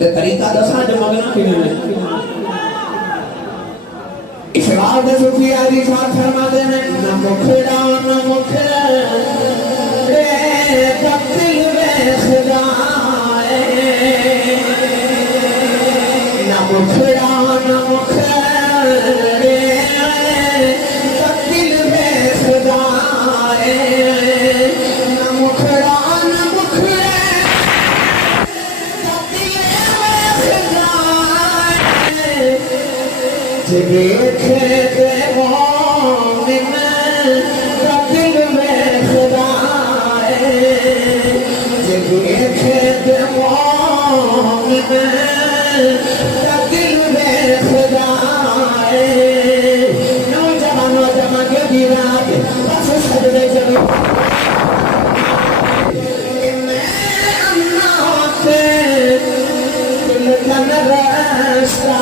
تے طریقہ دساں جو مگنا کیویں اشراق دے صوفی علی شاہ فرما دے نے نہ مکھڑا نہ مکھڑا دل میں خدا نہ مکھڑا نہ مکھڑا دل میں خدا نہ مکھڑا نہ مکھڑا دل میں خدا دیکھے تے مومن دل میں خدا دیکھے تے مومن دل میں خدا نوجوان نوجوان کے دیرات بس سجدے چلو میں اللہ سے دل کا رستہ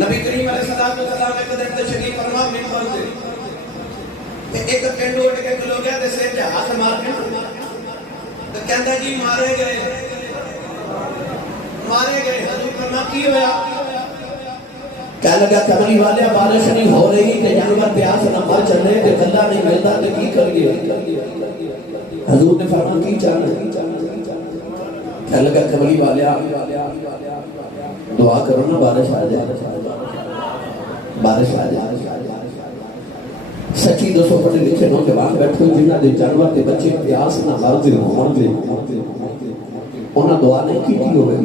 نبی کریم علیہ السلام ایک دن تشریف فرما منبر سے ایک پنڈو اٹھ کے کھلو گیا تے سر تے ہاتھ مار کے تو کہندا جی مارے گئے حضور فرما کی ہویا کہنے لگا کملی والے بارش نہیں ہو رہی تے جانور پیاس نہ مر چلے تے گلا نہیں ملتا تے کی کریے حضور نے فرما کی چاہنا کہنے لگا کملی والے دعا کرو نا بارش آ جائے بارش آ جائے سچی 200 پڑھے لکھے نوجوان بیٹھے جنہ دے جانور تے بچے پیاس نہ مر دے انہاں دعا نہیں کی ہوئے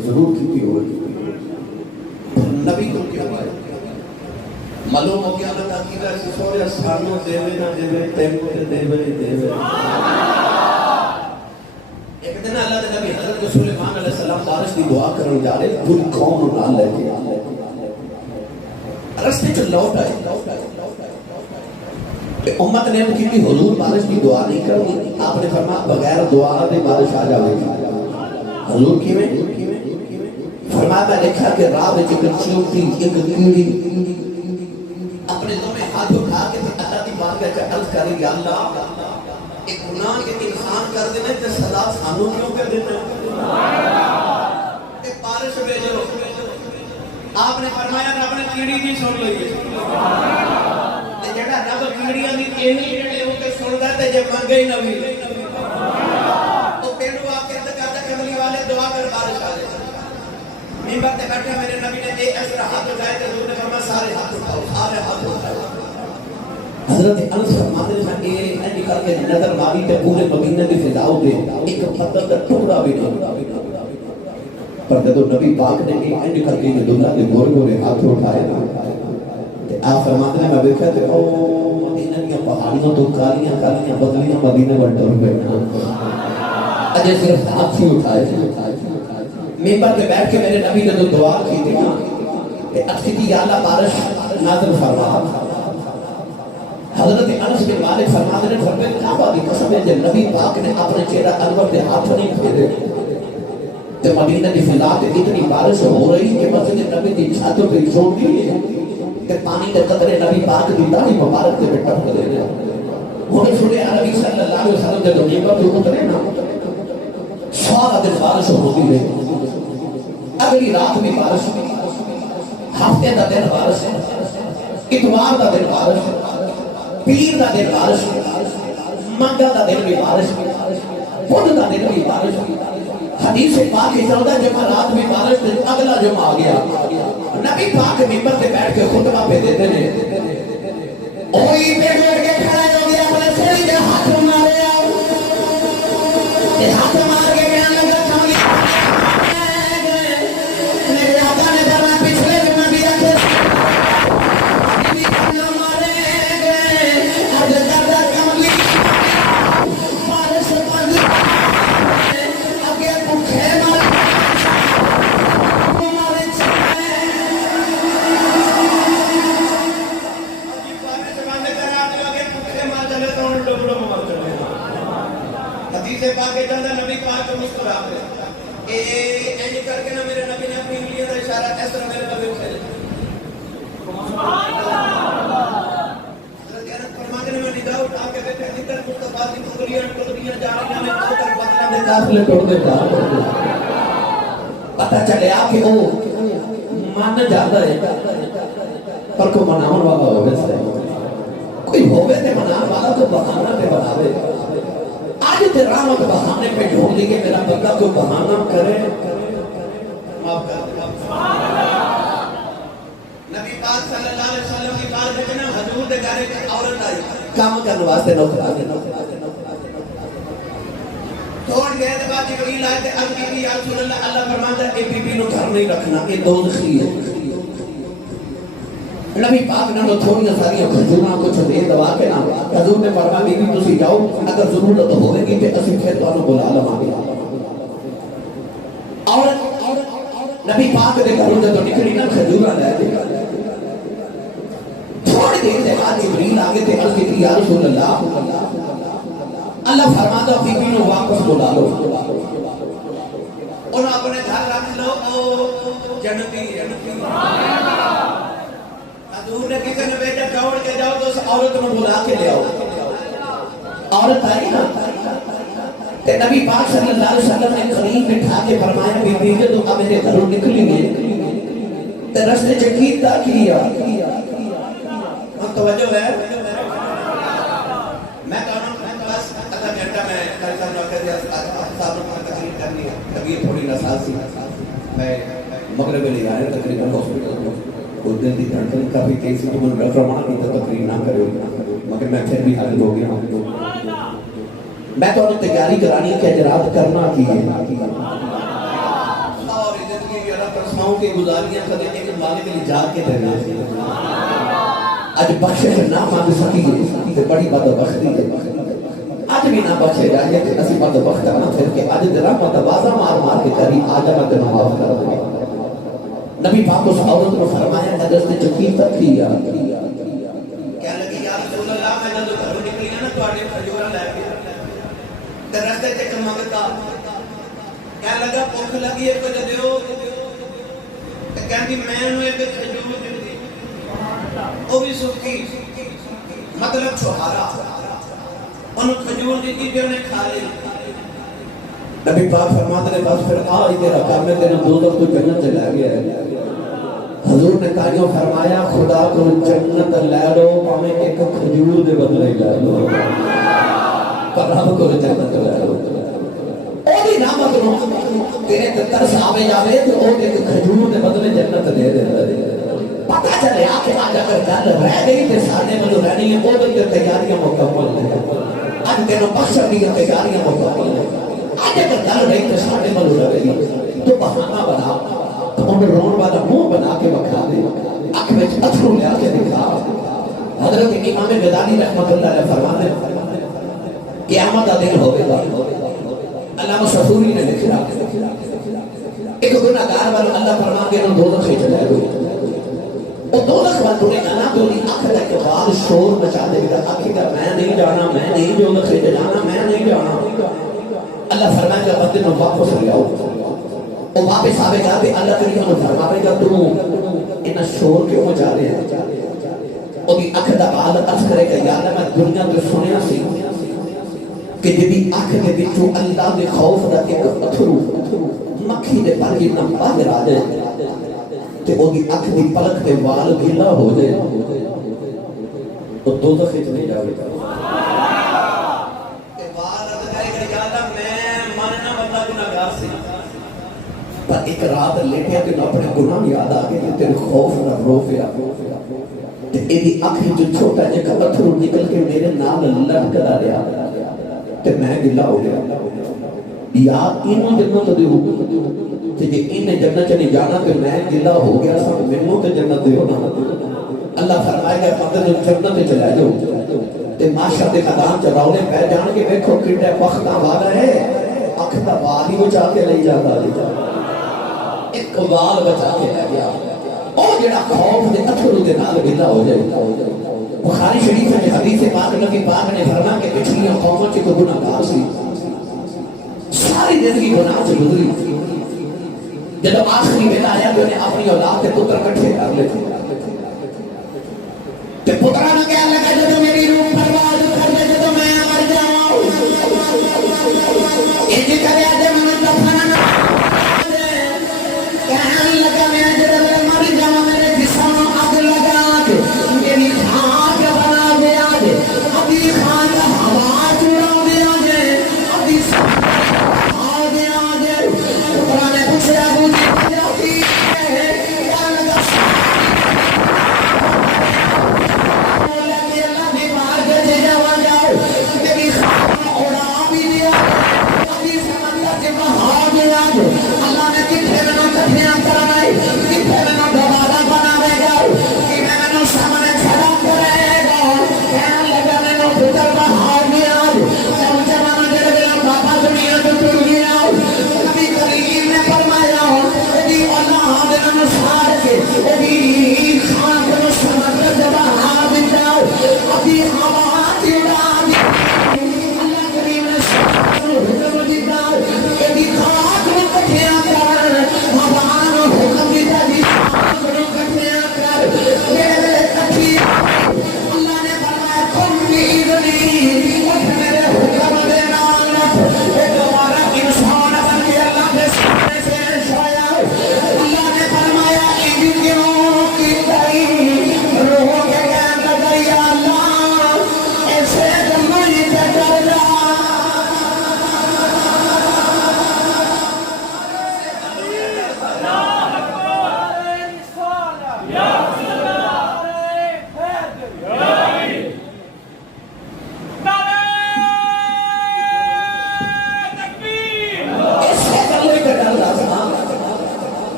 ضرور کی ہوئے نبی کو کیا بھائی معلوم ہو گیا نہ عقیدہ سورے اسانوں دیوے نہ دیوے تیمو تے دیوے ایک دن اللہ کے نبی حضرت سلیمان علیہ السلام بارش کی دعا کرنے جا رہے پوری قوم نال لے کے رستے چ لوٹ آئے امت نے کی حضور بارش کی دعا نہیں کرنی آپ نے فرمایا بغیر دعا دے بارش آ جائے گی حضور کیویں فرمایا میں لکھا کہ راہ وچ ایک چوٹی ایک کیڑی اپنے دو میں ہاتھ اٹھا کے اللہ کی بارگاہ وچ عرض کرے گی اللہ ایک گناہ کے انسان کر دینے تے سزا سانوں کیوں کر دیتے ایک بارش بھیجو آپ نے فرمایا رب نے کیڑی بھی سن لئی جڑا رب کیڑیاں دی کہنی جڑے ہو کے سندا تے جے منگے ہی نہ وی تو پینو آ کے کہتا کملی والے دعا کر بارش آ جائے منبر تے بیٹھے میرے نبی نے ایک ایسا ہاتھ اٹھائے تے حضور نے فرمایا سارے ہاتھ اٹھاؤ سارے ہاتھ اٹھاؤ حضرت انس فرماتے ہیں کہ میں نکل کے نظر ماری تے پورے مدینے دی فضا دے ایک پتھر کا ٹکڑا بھی نہیں پر جب نبی پاک نے ایک نکل کے دنیا کے گورے گورے ہاتھ اٹھائے تے آپ فرماتے ہیں میں دیکھا تے او مدینے کی پہاڑیاں تو کالیاں کالیاں بدلیاں مدینے ول ٹر گئے اجے صرف ہاتھ ہی اٹھائے منبر پہ بیٹھ کے میرے نبی نے دعا کی تھی کہ اکسی کی یا اللہ بارش نازل فرما حضرت انس بن مالک فرماتے ہیں رب کعبہ کی قسم ہے جب نبی پاک نے اپنے چہرہ انور کے ہاتھ نہیں پھیرے تو مدینہ کی فضا پہ اتنی بارش ہو رہی کہ مسجد نبی کی چھتوں پہ چھوڑ دی کہ پانی کے قطرے نبی پاک کی داڑھی مبارک سے ٹپک رہے ہیں ہونے سنے نبی صلی اللہ علیہ وسلم جب منبر پہ اترے نا سارا دن بارش ہوتی رہی اگلی رات میں بارش ہفتے کا دن بارش اتوار کا دن بارش پیر کا دن بارش منگل کا دن بھی بارش بدھ کا دن بھی بارش حدیث پاک یہ چلتا ہے جب رات میں بارش اگلا جمعہ آ گیا نبی پاک منبر پہ بیٹھ کے خطبہ پہ دیتے ہیں کوئی بیٹھ کے کھڑا ہو گیا بولے سوئی دے ہاتھ مارے ہاتھ مار کے کہنے لگا میرے آقا نے فرمایا پچھلے جمعہ بھی رکھے مارے گئے حج کردہ کملی بارش بند حدیث پاک کے اندر نبی پاک کو مسکرا پہ اینج کر کے نا میرے نبی نے اپنی انگلیاں کا اشارہ اس طرح میرے نبی اٹھے سبحان اللہ فرماتے ہیں میں نگاہ اٹھا کے بیٹھے ذکر مصطفیٰ کی ٹکڑیاں جا رہی ہیں میں تو کر بدلا دے قافلے توڑ دیتا پتہ چلیا کہ وہ مان جاتا ہے پر کو مناون والا ہوگا سے کوئی ہوگے تے مناون والا تو بہانہ تے بناوے آج تے رحمت بہانے پہ ڈھونڈ دی کہ میرا بندہ کوئی بہانہ کرے معاف کر سبحان اللہ نبی پاک صلی اللہ علیہ وسلم کی بات ہے نا حضور دے گھر ایک عورت آئی کام کرنے واسطے نوکر توڑ گئے تے بعد جبریل آئے تے عرض کی یا رسول اللہ اللہ فرماتا ہے اے بی بی نو گھر نہیں رکھنا یہ دوزخی ہے نبی پاک نے تھوڑی ساری کھجوراں کچھ دے دوا کے نا حضور نے فرمایا بی بی تسی جاؤ اگر ضرورت ہوے گی تے اسی پھر تانوں بلا لواں گے عورت نبی پاک دے گھروں تے تو نکلی نا کھجوراں لے کے تھوڑی دیر کے بعد جبریل آگے تے عرض کی یا رسول اللہ اللہ فرماتا بی بی نو واپس بلا لو اور اپنے گھر رکھ لو او جنتی حضور نے کسی نے بیٹا دوڑ کے جاؤ تو اس عورت کو بلا کے لے آؤ عورت آئی نا تے نبی پاک صلی اللہ علیہ وسلم نے قریب بٹھا کے فرمایا بی بی تو اب میرے گھروں نکلی گئی تے رستے چکیتا کیا توجہ ہے میں کہوں بس آدھا گھنٹہ میں کل صاحب نے کہا صاحب نے تقریر کرنی ہے طبیعت تھوڑی ناساز سی میں مغرب لے آیا تقریباً ہاسپٹل اس دن کی دھڑکن کافی تیز سی تو میں ڈاکٹر مانا کی تقریر نہ کرے مگر میں پھر بھی حاضر ہو گیا میں تو انہیں تیاری کرانی کہ اجرات کرنا کی ہے اور عزت کی اللہ پرساؤں کے گزاریاں کدے ایک مالک لی جا کے دینا آج بخشش نہ مانگ سکی ہے بڑی بات بخشی ہے آج بھی نہ بخشے جائے کہ اسی بات بخشا نہ پھر کہ آج درہ متوازہ مار مار کے کری آجا میں تنہا معاف کر دے نبی پاک اس عورت کو فرمایا حضرت نے چکیر تک کیا کہنے لگی یا رسول اللہ میں نے تو گھروں نکلی نا تو آنے کھجورہ لے کے در رستے چکر مانگتا کہنے لگا پوکھ لگی ہے کچھ دیو کہنے میں نے ایک کھجور دی وہ بھی سکی مطلب چھوہارا انہوں کھجور دی جو نے کھا لی نبی پاک فرماتے نے بس پھر آئی تیرا کام میں تیرا دوزخ کو جنت لے گیا ہے حضور نے کہا فرمایا خدا کو جنت لے لو ہمیں ایک کھجور دے بدلے لے لو پر رب کو جنت لے لو او بھی نعمت رو تیرے ترس آوے جاوے تو او ایک کھجور دے بدلے جنت دے دے پتہ چلے آکے آج اگر گل رہ گئی تے سارے ملو رہنی ہے او دن تیاریاں مکمل ہیں آج تینوں بخشن دی تیاریاں مکمل ہیں آج اگر گل رہی تے سارے ملو رہے گی تو بہانہ بنا انہیں رون والا منہ بنا کے بکھا دے اکھ میں اتھرو لیا کے دکھا حضرت امام غزالی رحمت اللہ علیہ فرماتے قیامت کا دن ہوگے گا علامہ صفوری نے لکھا ایک گناہگار والا اللہ فرما کے انہوں دوزخ ہی چلائے گئے وہ دوزخ والا تو نے انا تو نہیں آخر تک بعد شور بچا دے گا آخر کا میں نہیں جانا میں نہیں دوزخ ہی جانا میں نہیں جانا اللہ فرمائے گا بندے میں واپس لے آؤ وہ واپس آوے گا کہ اللہ کری ہم فرمائے گا تم انہا شور کیوں مچا رہے ہیں وہ بھی اکھ دا بعد ارز کرے گا یا اللہ میں دنیا تو سنیا سی کہ جبی اکھ دے بچو اللہ دے خوف دا ایک اتھرو مکھی دے پر جتنا باہر آ جائے کہ وہ بھی اکھ دی پلک دے وال گھلا ہو جائے تو دوزخ اتنے جاوے گا پر ایک رات لیٹیا کہ اپنے گناہ یاد آگے کہ تیرے خوف نہ روفیا تے ایدی اکھ جو چھوٹا جے کا پتھر نکل کے میرے نال لٹکا رہا تے میں گلا ہو گیا یا انہوں جنت دے ہو تے جے انہیں جنت چلی جانا تے میں گلا ہو گیا سب منوں تے جنت دے ہونا اللہ فرمائے گا مدد جنت چلا جاؤ تے ماشاء دے قدام چراؤنے پہ جان کے دیکھو کٹے وقتاں والا ہے اکھ دا وال ہی بچا کے لے جاتا ایک وال بچا کے لے گیا اور جڑا خوف دے اتھرو دے نال گلا ہو جائے بخاری شریف میں حدیث پاک نبی پاک نے فرمایا کہ پچھلی قوموں کی کوئی گناہگار سی زندگی گناہ سے گزری جب آخری ویلا آیا کہ انہیں اپنی اولاد کے پتر کٹھے کر لیتے کہ پترہ نے کیا لگا جب میری روح برباد کر دے جب میں مر جاؤں انجی کرے آجے میں دفنہ نہ کہنے لگا میں جب مر جاؤں میرے جسم آگ لگا کے میری خاک بنا دیا دے ابھی خاک ہوا چڑا دیا دے ابھی آگے آگے پترہ نے پوچھے ابو جی جاتی ہے کیا لگا اللہ نے کتنے میں کٹھیاں کرائے کتنے میں دوبارہ بناوے گا کتنے میں سامنے کھڑا کرے گا کہنے لگا میں پتر بہا گیا جمانہ جڑے گیا بابا دنیا تو ٹر گیا نبی کریم نے فرمایا ابھی اللہ نے انسار کے ابھی خاک کو سمجھ جب بہا بھی جاؤ ابھی آواز اڑا دی اللہ کریم نے حکم دیتا ابھی خاک کو کٹھیاں کر بھگوان حکم دیتا جی خاک کو کٹھیاں کر میرے کٹھیاں اللہ نے فرمایا کن بیدنی اٹھ میرے حکم دینا ایک دوبارہ انسان بن کے اللہ کے سامنے پیش آیا اللہ نے فرمایا ان کیوں کی تئی روح کے کہنے لگا یا اللہ ایسے جمعی سے ڈر جا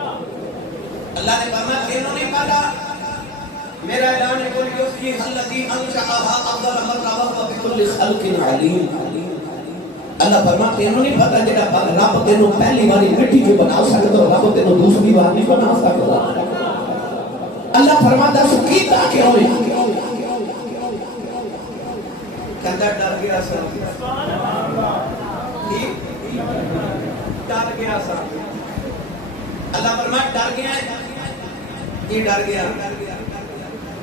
اللہ نے فرمایا تینوں نے کہا میرا اعلان ہے کہ یحیی الذی انشأها اول مرہ وهو بكل خلق علیم اللہ فرمایا تینوں نہیں پتا جڑا رب تینوں پہلی باری مٹی جو بنا سکتا اور رب تینوں دوسری بار نہیں بنا سکتا اللہ فرماتا سو کیتا کیوں ہے کہتا ڈر گیا سا ڈر گیا سا اللہ فرمایا ڈر گیا ہے یہ ڈر گیا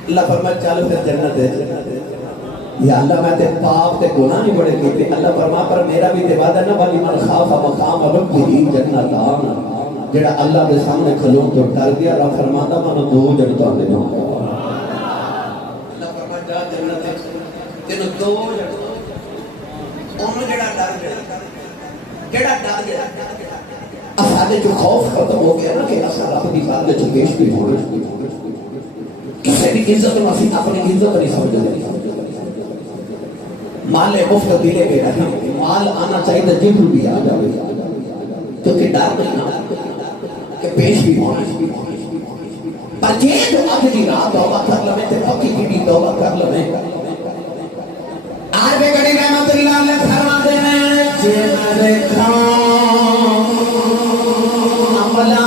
اللہ فرمایا چل پھر جنت ہے یا اللہ میں تے پاپ تے گناہ نہیں بڑے کیتے اللہ فرمایا پر میرا بھی وعدہ نہ والی من خاف مقام ربہ جنتان جڑا اللہ دے سامنے کھلون تو ڈر گیا رب فرماتا میں دو جنتاں دے دوں اللہ فرمایا جا جنت تینوں دو جنتاں انہوں جڑا ڈر گیا اسانے جو خوف ختم ہو گیا نا کہ اسا رب دی بات وچ پیش بھی ہو کسی بھی عزت نو اسی اپنی عزت نہیں سمجھتے مال مفت دلے کے نہیں مال آنا چاہیے تو جبر بھی آ جائے کیونکہ ڈر نہیں کہ پیش بھی ہونا پر جے جو اب دی رات توبہ کر لویں تے پکی کی توبہ کر لویں آج بے گڑی رحمت اللہ علیہ فرما دے ہیں جے میں دیکھا عملہ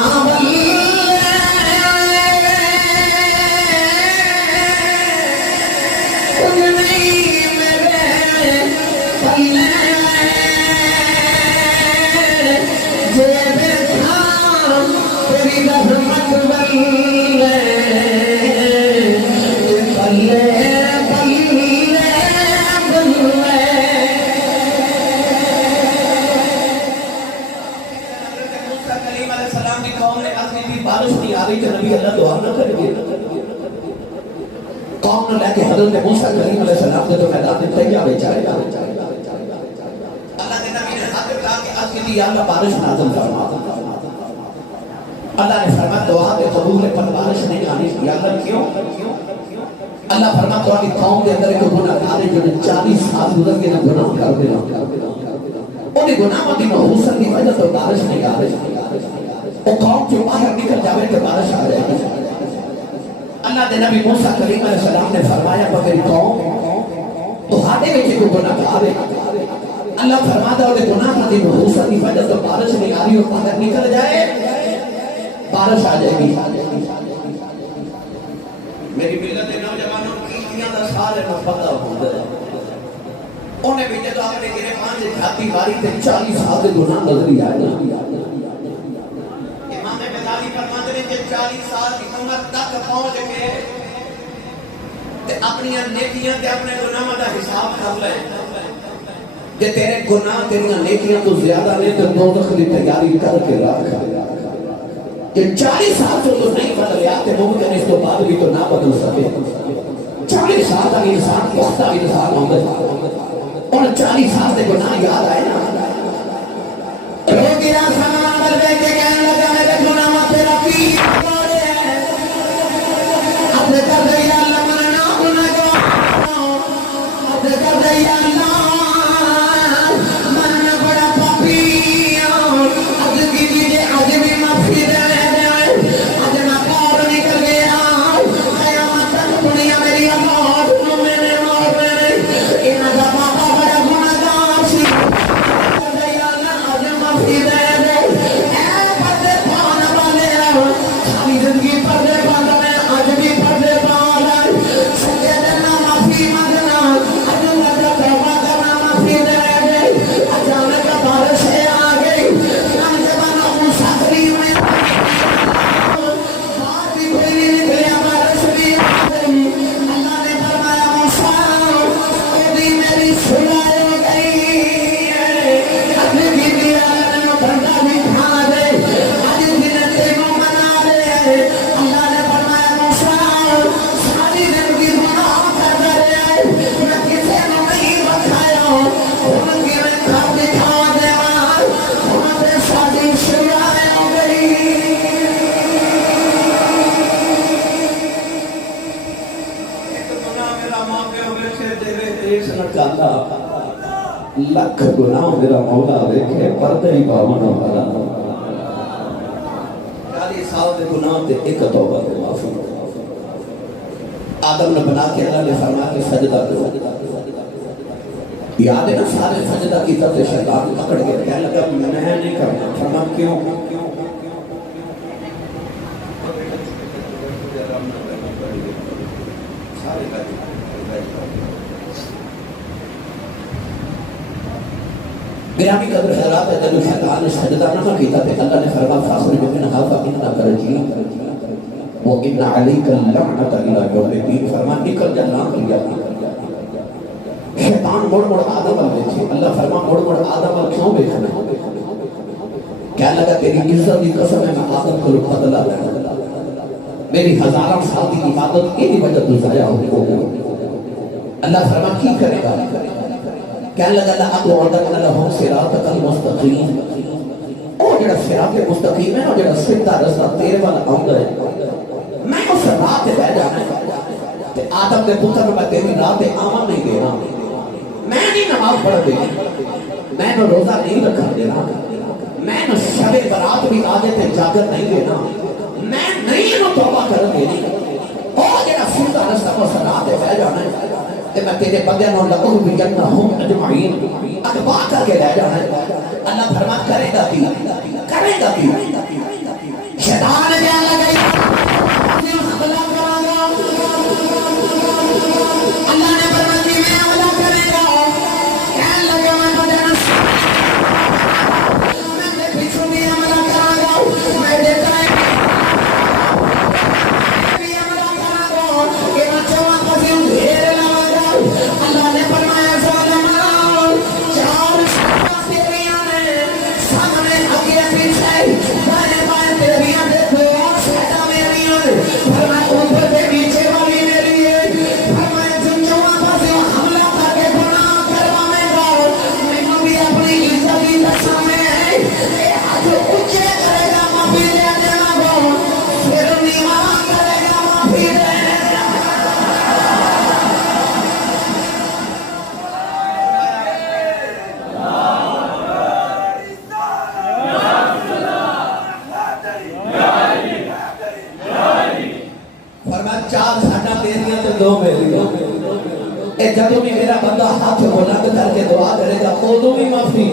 بارش نہیں آ رہی کہ نبی اللہ دعا نہ کرے قوم نے لے کے حضرت موسیٰ کریم علیہ السلام نے تو میدان میں تیار بیچارے اللہ کے نبی نے ہاتھ اٹھا کے عرض کی یا اللہ بارش نازل فرما اللہ نے فرمایا دعا کے قبول پر بارش نہیں آنی یا اللہ کیوں اللہ فرمایا تو آنی قوم کے اندر ایک گناہ کارے جو نے 40 سال گزر کے نہ گناہ کر دینا انہیں گناہ مدی محوصن کی وجہ تو بارش نہیں آ رہی وہ قوم جو باہر نکل جاوے کہ بارش آ جائے گی اللہ دے نبی موسیٰ کریم علیہ السلام نے فرمایا بغیر قوم تو ہاتے میں جو گناہ کارے اللہ فرماتا ہے گناہ مدی محوصن کی وجہ تو بارش نہیں آ رہی اور باہر نکل جائے بارش آ جائے گی میری ملت نوجوانوں کی دنیا دا سال ہے پتہ ہوتا ہے انہیں بھی جب اپنے گرفان سے جھاتی ماری تے 40 سال کے گناہ نظر ہی آئے امام غزالی فرماتے ہیں کہ 40 سال کی عمر تک پہنچ کے تے اپنی نیکیاں تے اپنے گناہاں دا حساب کر لے کہ تیرے گناہ تیری نیکیاں تو زیادہ نہیں تو دوزخ کی تیاری کر کے رکھ کہ 40 سال تو نہیں بدلیا تے ممکن اس کو بعد بھی تو نہ بدل سکے 40 سال کا انسان پختہ انسان ہوگا اور 40 سال سے گناہ یاد آئے نا رو گیا سامان دے کے کہنے لگا میرے گناہ تیرا پی اپنے کر دے یا اللہ مرنا گناہ گو اپنے کر دے یا اللہ مرنا بڑا پاپی آج کی بھی آج بھی معافی دے آج میں پار نکل گیا قیامت تک دنیا میری آباد میرے مار میرے انہاں دا بابا بڑا گناہگار سی کر دے یا اللہ آج معافی دے اے پردے پان والے ساری زندگی پردے پان میں آج بھی پردے پان سچے دل نہ معافی مانگنا آج لگا توبہ کرنا معافی دے اچانک بارش آ گئی نوجوان مسافری میں باہر بھی کوئی نہیں نکلیا بارش بھی آ گئی اللہ نے فرمایا موسیٰ خودی میری سنائے گئی اپنے کی دیال میں بندہ بھی کھا دے آج دن تیموں منا لے اللہ نے فرمایا موسیٰ ساری زندگی گناہ کر رہے میں کسے نے نہیں بتایا ان کی میں کھا دکھا دے انہوں نے شادی سنائے گئی لکھ گناہ میرا مولا دیکھے پردے ہی پاونا والا 40 سال دے گناہ تے ایک توبہ تے معافی آدم نے بنا کے اللہ نے فرمایا کہ سجدہ کرو یاد ہے نا سارے سجدہ کی طرف شیطان پکڑ کے کہنے لگا میں نہیں کرنا فرما کیوں گرامی قدر حضرات ہے جب شیطان نے سجدہ نہ کیتا تے اللہ نے فرمایا فاخرج منها فإنك رجيم وإن عليك اللعنة إلى يوم الدين فرمان نکل جا نام لیا شیطان مڑ مڑ آدم ال دیکھے اللہ فرما مڑ مڑ آدم ال کیوں دیکھنا کہنے لگا تیری عزت کی قسم ہے میں آدم کو بدلا لینا میری ہزاروں سال کی عبادت کی وجہ تو ضائع ہو اللہ فرما کی کرے گا کہنے لگا لَأَقْعُدَنَّ لَهُمْ صِرَاطَكَ الْمُسْتَقِيمَ اور جڑا صراط مستقیم ہے اور جڑا سیدھا رستہ تیرے والا آندا ہے میں اس راہ تے بیٹھ جانا تے آدم دے پتر میں تیری راہ تے آمن نہیں دینا میں نہیں نماز پڑھ دینا میں نہ روزہ نہیں رکھا دینا میں نہ شب برات بھی آجے تے جاگر نہیں دینا میں نہیں نہ توبہ کر دینی اور جڑا سیدھا رستہ اس راہ تے بیٹھ جانا ہے کہ میں تیرے بندے نو لگوں بھی جنہ ہوں اجمعین اگوا کر کے لے جانا ہے اللہ فرما کرے گا کی شیطان کیا لگئی حملہ کرانا اللہ نے فرمایا کہ میں حملہ کرے گا کہنے لگا میں بدن میں پیچھے بھی حملہ کرانا میں دیتا ہے بھی حملہ کرانا کہ میں چوہاں پسی ڈھیر اللہ نے فرمایا ظالمان 4 تیریاں نے سامنے آگے پیچھے دائیں بائیں تیریاں دیکھو اور سیدہ میریاں فرمایا اوپر کے پیچھے والی میری ہے فرمایا جن چوہاں پاس حملہ کر کے گناہ کروانے گا میں بھی اپنی عزت کی قسم ہے اے ہاتھ اونچے کرے گا معافی دے دینا گا پھر نیواں کرے گا معافی دے دو میری اے جدو بھی میرا بندہ ہاتھ بلند کر کے دعا کرے گا ادو بھی معافی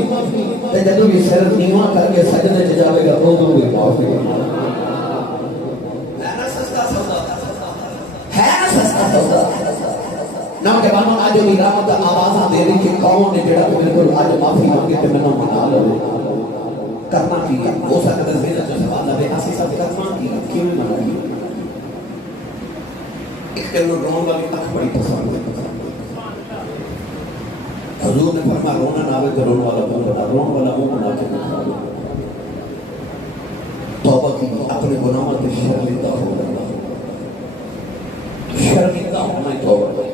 تے جدو بھی سر نیواں کر کے سجدے چ جاوے گا ادو بھی معافی ہے نا سستا سودا ہے نا سستا سودا نوجوانوں آج بھی رحمت آوازاں دے رہی کہ کون نے جڑا میرے کو آج معافی مانگے تے میں منا لو کرنا کی ہو سکتا ہے ذہن سے سوال لے اسی سب کرنا کی کیوں منا کی ایک تے رون والی اکھ بڑی پسند ہے حضور نے فرمایا رونا نہ آوے تو رون والا منہ بنا رون والا منہ بنا کے دکھا دو توبہ کی اپنے گناہوں سے شرمندہ ہو رہا شرمندہ ہونا ہی توبہ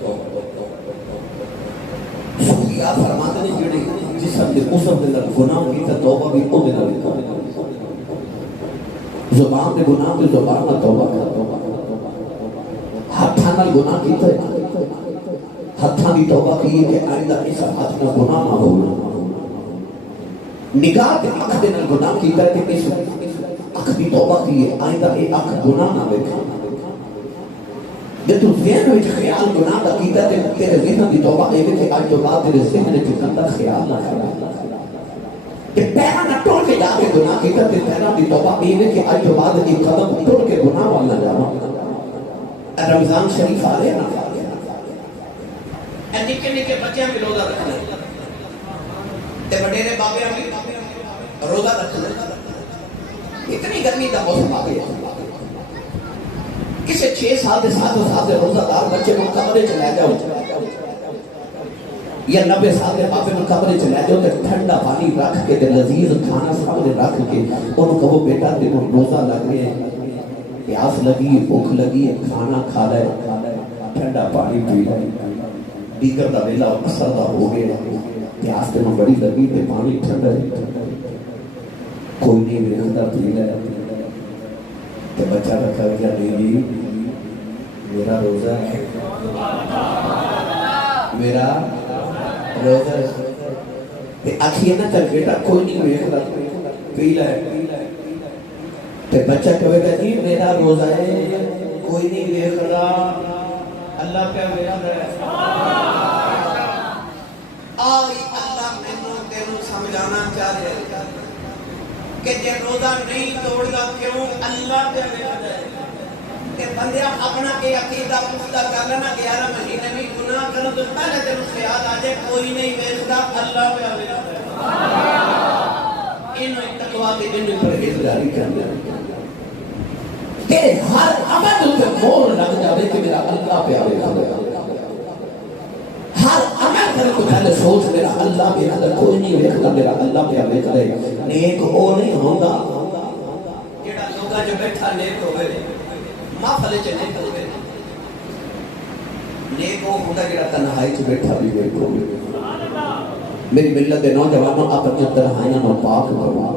صوفیاء فرماتے ہیں جڑے جسم دے قسم دے لگ گناہ کی تا توبہ بھی او دے لگ زبان دے گناہ دے زبان نہ توبہ کر ہاتھاں نال گناہ کیتا ہے ہاتھاں دی توبہ کی کہ آئندہ اس ہاتھ نہ گناہ نہ ہو نگاہ دے اکھ دے نال گناہ کیتا ہے کہ اس اکھ دی توبہ کی آئندہ یہ اکھ گناہ نہ دیکھا جب تو ذہن میں خیال گناہ کا کیتا ہے تیرے ذہن دی توبہ اے کہ آج تو بعد تیرے ذہن میں گندا خیال نہ آیا کہ پہلا نہ ٹوٹ کے جا کے گناہ کیتا تے پہلا دی توبہ اے کہ آج تو بعد ایک قدم ٹوٹ کے گناہ والا جانا رمضان شریف آ رہے نا اے نکے نکے بچیاں بھی روزہ رکھنا تے وڈیرے بابے بھی روزہ رکھنا اتنی گرمی کا موسم آ گیا کسے 6 سال دے 7 سال دے روزہ دار بچے کو کمرے چلے جاؤ یا 90 سال دے بابے کو کمرے چلے جاؤ تے ٹھنڈا پانی رکھ کے تے لذیذ کھانا سامنے رکھ کے انہوں کہو بیٹا دیکھو روزہ لگ رہے ہیں پیاس لگی بھوک لگی کھانا کھا لے ٹھنڈا پانی پی لے دیگر دا ویلا اثر دا ہو گیا پیاس تے میں بڑی لگی تے پانی ٹھنڈا ہے کوئی نہیں ویکھدا پی لے تو بچہ رکھا گیا نہیں میرا روزہ ہے میرا روزہ ہے آخیے نا چل بیٹا کوئی نہیں ویکھدا پی لے تو بچہ کہے گا جی میرا روزہ ہے کوئی نہیں ویکھدا اللہ پہ ویکھدا ہے آئی اللہ مینوں تینوں سمجھانا چاہ رہے کہ جے روزہ نہیں توڑدا کیوں اللہ پہ ویکھدا ہے کہ بندیا اپنا کے عقیدہ پختہ کر لینا 11 مہینے میں گناہ کرو تو پہلے دن خیال آ جائے کوئی نہیں ویکھدا اللہ پہ ویکھدا ہے انہوں تقویٰ دی انہوں پرہیزگاری کرنا تیرے ہر عمل پہ مور لگ جاوے کہ میرا اللہ پہ ویکھدا ہے ہر عمل کرے کو پہلے سوچ میرا اللہ پہ اگر کوئی نہیں ویکھدا میرا اللہ پہ ویکھدا ہے نیک او نہیں ہوندا جڑا لوگا جو بیٹھا نیک ہوے محفل چ نیک ہوے نیک او ہوندا جڑا تنہائی چ بیٹھا بھی نیک ہوے میری ملت دے نوجوانوں اپنی تنہائیاں نو پاک کرو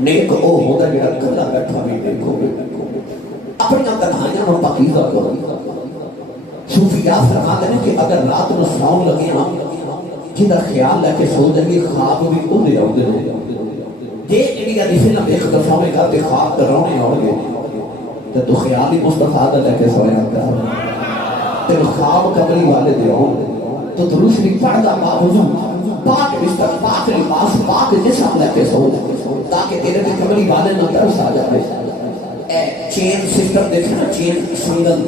نیک او ہوندا جڑا کلا بیٹھا بھی نیک ہوے اپنی تنہائیاں نو پاکیزہ کرو صوفیاء فرماتے ہیں کہ اگر رات میں ساؤں لگے ہاں جدہ خیال لے کے سو جائے خواب بھی انہیں آؤں دے جے جڑی علیفی نہ ایک دفعہ میں کہتے خواب کر رونے آؤں گے تو خیال ہی مصطفیٰ لے کے سوئے آتا ہے تو خواب قبری والے دے آؤں تو دروشری پردہ باوضو پاک بستر پاک لباس پاک جسم لے کے سو تاکہ تیرے کے قبری والے نہ ترس آ جائے چین سسٹم دیکھنا چین سنگل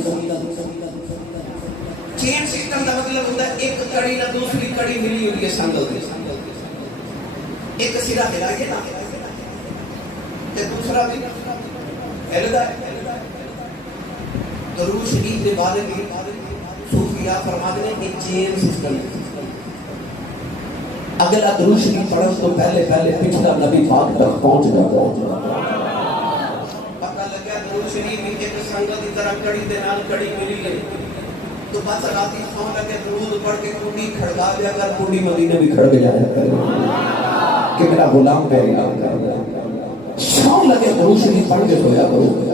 چین سسٹم کا مطلب ہوتا ہے ایک کڑی نہ دوسری کڑی ملی ہوئی ہے سنگل دے ایک سرا ہلائیے نا تے دوسرا بھی ہلدا ہے دروش عید دے بارے بھی صوفیاء فرماتے ہیں کہ چین سسٹم اگر دروش عید پڑھو تو پہلے پچھلا نبی پاک تک پہنچ جاتا پتہ لگا دروش عید ایک سنگل کی طرح کڑی دے نال کڑی ملی ہے تو بس راتی سو لگے درود پڑھ کے کنڈی کھڑکا دیا کر کنڈی مدینے بھی کھڑ گیا ہے کہ میرا غلام پیاری کام کر رہا ہے سو لگے درود شریف پڑھ کے سویا کرو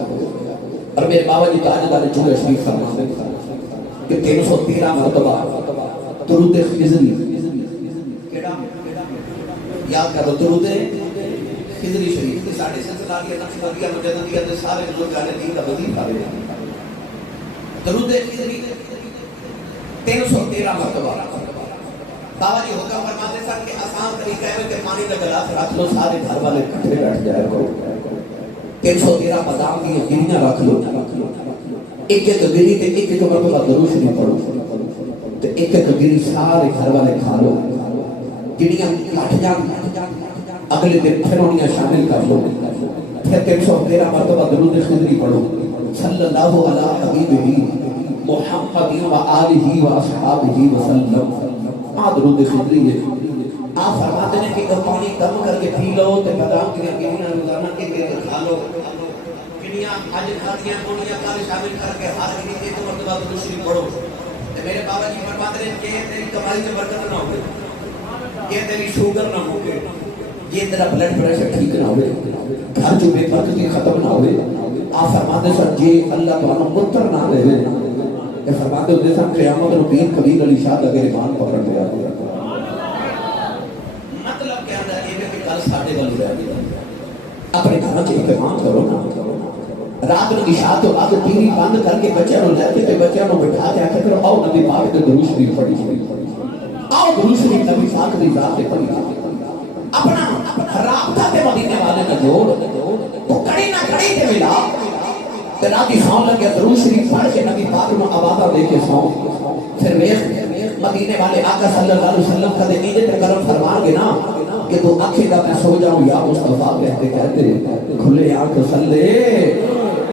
اور میرے بابا جی تاجدار نے چولے شریف فرماتے کہ 313 مرتبہ درود خضری یاد کرو درود خضری شریف کے ساڑھے سلسلہ نقشبندیہ مجددیہ دے سارے لوگ جانے دین کا وظیفہ رہے درود خضری 313 مرتبہ بابا جی حکم فرماتے سن کہ آسان طریقہ ہے کہ پانی کا گلاس رکھ لو سارے گھر والے کٹھے بیٹھ جائے کرو 313 بادام کی گریاں رکھ لو ایک ایک گری تے ایک ایک مرتبہ درود شریف پڑھو تو ایک ایک گری سارے گھر والے کھا لو، گڑیاں کٹ جان، اگلے دن پھر انہیں شامل کر لو، پھر 313 مرتبہ درود خضری پڑھو، صلی اللہ علیہ حبیبہ محمد و آلہ و اصحابہ وسلم۔ درود خضری ہے۔ آپ فرماتے ہیں کہ وہ پانی کم کر کے پی لو تو بادام کی گڑیاں روزانہ ایک ایک کھا لو، گڑیاں آج کھانیاں گولیاں کار شامل کر کے ہر گڑی ایک مرتبہ درود شریف پڑھو۔ میرے بابا جی فرماتے ہیں کہ تیری کمائی میں برکت نہ ہو، یہ تیری شوگر نہ ہو، یہ تیرا بلڈ پریشر ٹھیک نہ ہوئے، گھر جو بے برکتی ختم نہ ہوئے۔ آپ فرماتے سر جی اللہ تعالیٰ متر نہ دے دے، یہ فرماتے ہوتے سر قیامت ربین کبیر علی شاہ اگر ایمان پکڑ دیا گیا۔ مطلب کیا ہے کہ کل ساڑھے والی رہ گیا، اپنے گھر سے اہتمام کرو نا۔ رات میں عشاء تو بعد ٹی وی بند کر کے بچوں کو لے کے بچوں کو بٹھا کے آخر کرو آؤ نبی پاک کے درود شریف پڑھی، آؤ درود شریف نبی پاک کی ذات سے پڑھی، اپنا رابطہ تے مدینے والے کا جوڑ، وہ کڑی نہ کڑی تے ملا تے راتی سون لگے درود شریف پڑھ کے نبی پاک کو آوازہ دے کے سون۔ پھر ویکھ مدینے والے آقا صلی اللہ علیہ وسلم کا دے نیجے تے کرم فرمان گے نا کہ تو آنکھیں کا میں سو جاؤں یا مصطفیٰ کہتے کہتے کھلے آنکھ صلی